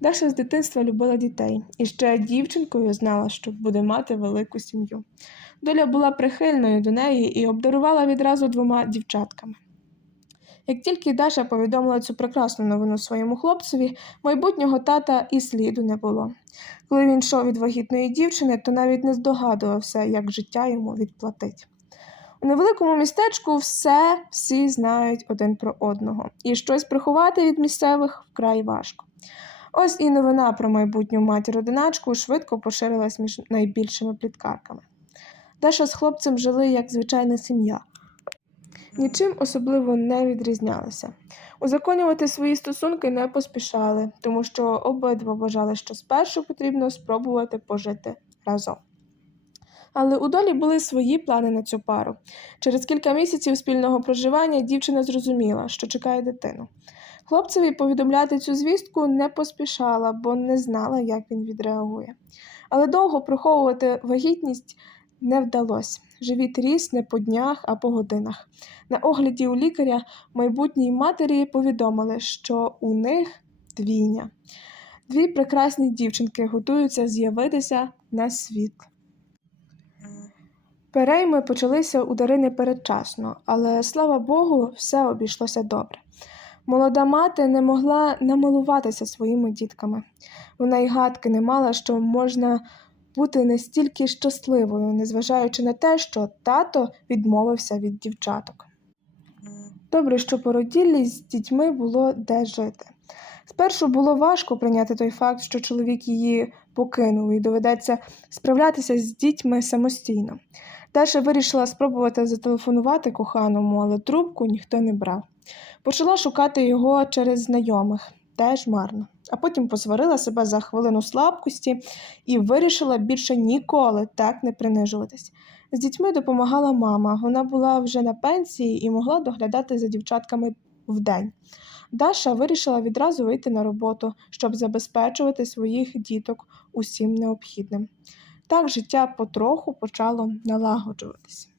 Даша з дитинства любила дітей і ще дівчинкою знала, що буде мати велику сім'ю. Доля була прихильною до неї і обдарувала відразу двома дівчатками. Як тільки Даша повідомила цю прекрасну новину своєму хлопцеві, майбутнього тата і сліду не було. Коли він йшов від вагітної дівчини, то навіть не здогадувався, як життя йому відплатить. У невеликому містечку все всі знають один про одного, і щось приховати від місцевих вкрай важко. Ось і новина про майбутню матір одиначку швидко поширилась між найбільшими пліткарками. Даша з хлопцем жили як звичайна сім'я. Нічим особливо не відрізнялися. Узаконювати свої стосунки не поспішали, тому що обидва вважали, що спершу потрібно спробувати пожити разом. Але у долі були свої плани на цю пару. Через кілька місяців спільного проживання дівчина зрозуміла, що чекає дитину. Хлопцеві повідомляти цю звістку не поспішала, бо не знала, як він відреагує. Але довго приховувати вагітність не вдалося. Живіт ріс не по днях, а по годинах. На огляді у лікаря майбутній матері повідомили, що у них двійня. Дві прекрасні дівчинки готуються з'явитися на світ. Перейми почалися у Дарини передчасно, але слава Богу, все обійшлося добре. Молода мати не могла намилуватися своїми дітками. Вона й гадки не мала, що можна бути настільки щасливою, незважаючи на те, що тато відмовився від дівчаток. Добре, що породіллі з дітьми було де жити. Спершу було важко прийняти той факт, що чоловік її покинув і доведеться справлятися з дітьми самостійно. Даша вирішила спробувати зателефонувати коханому, але трубку ніхто не брав. Почала шукати його через знайомих, теж марно. А потім посварила себе за хвилину слабкості і вирішила більше ніколи так не принижуватись. З дітьми допомагала мама. Вона була вже на пенсії і могла доглядати за дівчатками вдень. Даша вирішила відразу вийти на роботу, щоб забезпечувати своїх діток усім необхідним. Так життя потроху почало налагоджуватись.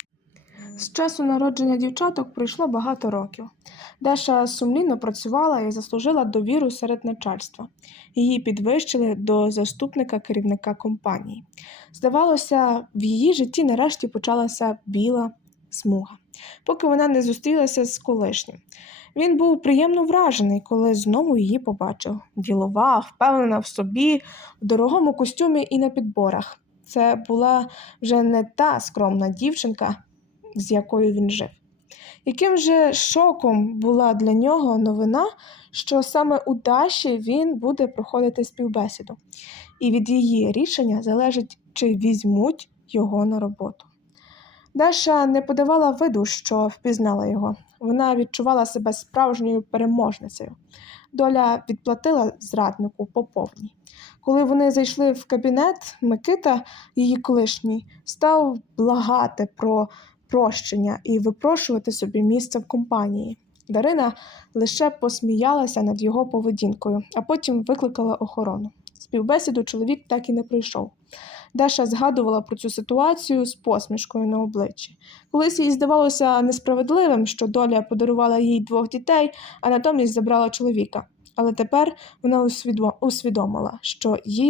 З часу народження дівчаток пройшло багато років. Даша сумлінно працювала і заслужила довіру серед начальства. Її підвищили до заступника керівника компанії. Здавалося, в її житті нарешті почалася біла смуга, поки вона не зустрілася з колишнім. Він був приємно вражений, коли знову її побачив. Ділова, впевнена в собі, в дорогому костюмі і на підборах. Це була вже не та скромна дівчинка, з якою він жив. Яким же шоком була для нього новина, що саме у Даші він буде проходити співбесіду, і від її рішення залежить, чи візьмуть його на роботу. Даша не подавала виду, що впізнала його. Вона відчувала себе справжньою переможницею. Доля відплатила зраднику по повній. Коли вони зайшли в кабінет, Микита, її колишній, став благати про прощення і випрошувати собі місце в компанії. Дарина лише посміялася над його поведінкою, а потім викликала охорону. Співбесіду чоловік так і не прийшов. Даша згадувала про цю ситуацію з посмішкою на обличчі. Колись їй здавалося несправедливим, що доля подарувала їй двох дітей, а натомість забрала чоловіка. Але тепер вона усвідомила, що їй